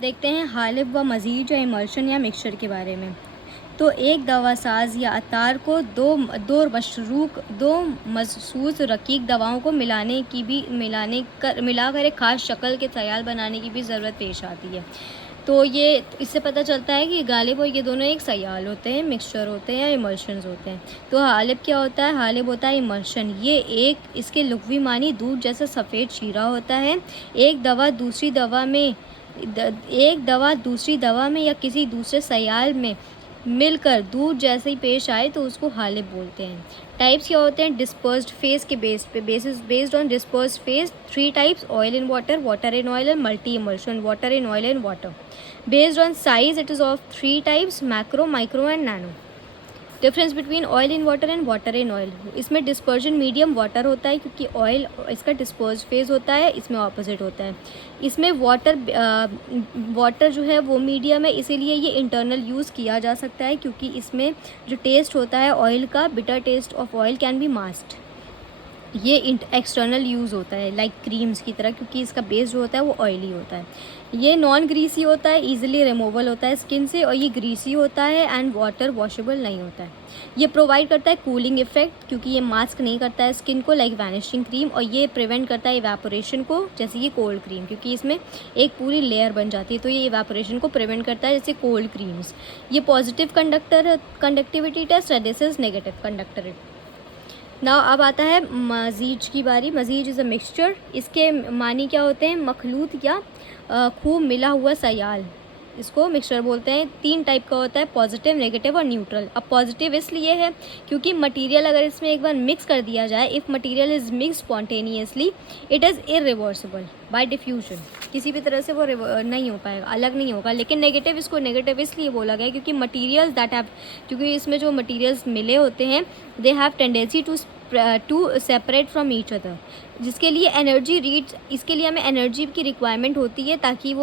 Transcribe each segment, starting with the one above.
देखते हैं हालिब व मज़ीद या इमल्शन या मिक्सचर के बारे में। तो एक दवासाज़ या अतार को दो मखसूस रकीक दवाओं को मिलाकर एक ख़ास शक्ल के सयाल बनाने की भी ज़रूरत पेश आती है। तो ये इससे पता चलता है कि गालिब और ये दोनों एक सयाल होते हैं, मिक्सचर होते हैं या इमल्शंस होते हैं। तो हालिब क्या होता है? हालिब होता है इमल्शन। ये इसके लुग़वी मानी दूध जैसा सफ़ेद शीरा होता है। एक दवा दूसरी दवा में या किसी दूसरे सयाल में मिलकर दूध जैसे ही पेश आए तो उसको हालिब बोलते हैं। टाइप्स क्या होते हैं? डिस्पर्स्ड फेज के based on dispersed phase 3 types: oil in water, water in oil and multi emulsion, water in oil and water. Based on size it is of 3 types: macro, micro and nano. Difference between oil in water and water in oil, इसमें dispersion medium water होता है क्योंकि oil इसका disperse phase होता है, इसमें opposite होता है। इसमें वाटर जो है वो मीडियम है, इसीलिए ये इंटरनल यूज़ किया जा सकता है क्योंकि इसमें जो टेस्ट होता है ऑयल का, bitter taste of oil can be masked. ये एक्सटर्नल यूज़ होता है लाइक क्रीम्स की तरह क्योंकि इसका बेस जो होता है वो ऑयली होता है। ये नॉन ग्रीसी होता है, इजीली रिमूवल होता है स्किन से, और ये ग्रीसी होता है एंड वाटर वॉशेबल नहीं होता है। ये प्रोवाइड करता है कूलिंग इफेक्ट क्योंकि ये मास्क नहीं करता है स्किन को लाइक वैनिशिंग क्रीम, और ये प्रिवेंट करता है इवेपोरेशन को जैसे ये कोल्ड क्रीम, क्योंकि इसमें एक पूरी लेयर बन जाती है तो ये इवेपोरेशन को प्रिवेंट करता है जैसे कोल्ड क्रीम्स। ये पॉजिटिव कंडक्टिविटी टेस्ट है, this is negative conductor. Now अब आता है मज़ीज की बारी। मज़ीज इज़ अ मिक्सचर। इसके मानी क्या होते हैं? मखलूत या खूब मिला हुआ सयाल, इसको मिक्सचर बोलते हैं। 3 टाइप का होता है: पॉजिटिव, नेगेटिव और न्यूट्रल। अब पॉजिटिव इसलिए है क्योंकि मटेरियल अगर इसमें एक बार मिक्स कर दिया जाए, if material is mix spontaneously it is irreversible bye diffusion, किसी भी तरह से वो नहीं हो पाएगा, अलग नहीं होगा। लेकिन नेगेटिव, इसको नेगेटिव इसलिए बोला गया क्योंकि मटीरियल्स क्योंकि इसमें जो मटीरियल्स मिले होते हैं they have tendency to separate from each other, जिसके लिए इसके लिए हमें एनर्जी की रिक्वायरमेंट होती है ताकि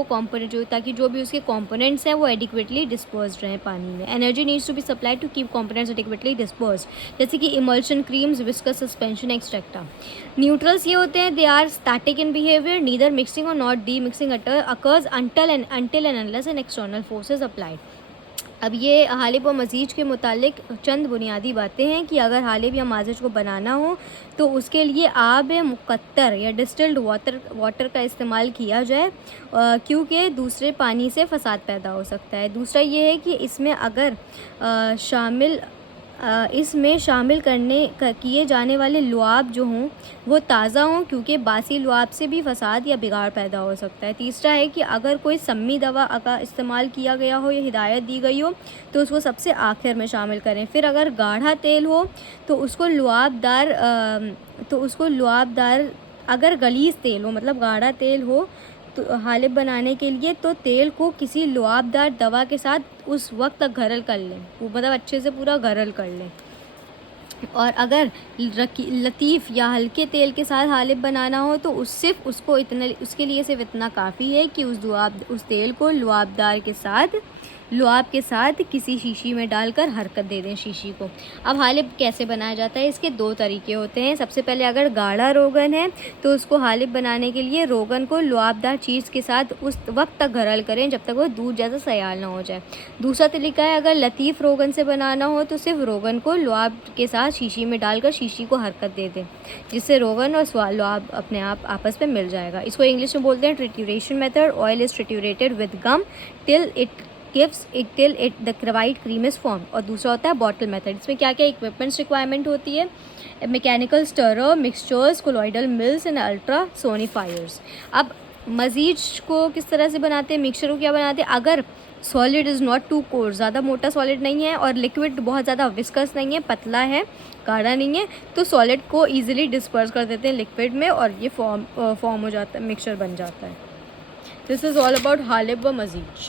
जो भी उसके कंपोनेंट्स हैं वो एडिक्वेटली डिस्पर्स्ड रहें पानी में। Energy needs to be supplied to keep components adequately dispersed, जैसे कि इमल्शन क्रीम्स, विस्कस सस्पेंशन एक्सट्रेक्टा। न्यूट्रल्स ये होते हैं, they are static in behaviour, neither mixing और not demixing occurs until and unless an external forces applied. अब ये हालिब व मज़ीज के मुतालिक चंद बुनियादी बातें हैं कि अगर हालिब या माज़िज को बनाना हो तो उसके लिए आब मुकत्तर या डिस्टिल्ड वाटर का इस्तेमाल किया जाए क्योंकि दूसरे पानी से फसाद पैदा हो सकता है। दूसरा ये है कि इसमें शामिल किए जाने वाले लुआब जो हों वो ताज़ा हों क्योंकि बासी लुआब से भी फसाद या बिगाड़ पैदा हो सकता है। तीसरा है कि अगर कोई सम्मी दवा का इस्तेमाल किया गया हो या हिदायत दी गई हो तो उसको सबसे आखिर में शामिल करें। फिर अगर गाढ़ा तेल हो तो उसको लुआबदार अगर गलीज़ तेल हो, मतलब गाढ़ा तेल हो तो हालिब बनाने के लिए, तो तेल को किसी लुआबदार दवा के साथ उस वक्त तक घरल कर लें, वो मतलब अच्छे से पूरा घरल कर लें। और अगर लतीफ़ या हल्के तेल के साथ हालिब बनाना हो तो उसके लिए सिर्फ इतना काफ़ी है कि उस तेल को लुआब के साथ किसी शीशी में डालकर हरकत दे दें शीशी को। अब हालिब कैसे बनाया जाता है? इसके 2 तरीके होते हैं। सबसे पहले अगर गाढ़ा रोगन है तो उसको हालिब बनाने के लिए रोगन को लुआबदार चीज़ के साथ उस वक्त तक घरल करें जब तक वो दूध जैसा सयाल ना हो जाए। दूसरा तरीका है अगर लतीफ़ रोगन से बनाना हो तो सिर्फ रोगन को लुआब के साथ शीशी में डालकर शीशी को हरकत दे दें, जिससे रोगन और लुआब अपने आप आपस में मिल जाएगा। इसको इंग्लिश में बोलते हैं trituration method. Oil is triturated with gum till the right cream is form. और दूसरा होता है बॉटल मेथड। इसमें क्या क्या इक्विपमेंट्स रिक्वायरमेंट होती है? Mechanical stirrer, mixtures, colloidal mills and ultra sonifiers. अब मज़ीज को किस तरह से बनाते हैं, मिक्सचर को क्या बनाते हैं? अगर solid is not too coarse, ज़्यादा मोटा सॉलिड नहीं है और लिक्विड बहुत ज़्यादा विस्कस नहीं है, पतला है, गाढ़ा नहीं है, तो सॉलिड को ईजिली डिस्पर्स कर देते हैं लिक्विड में और ये फॉर्म हो जाता है, मिक्सचर बन जाता है। दिस इज़ ऑल अबाउट हालिब व मज़ीज।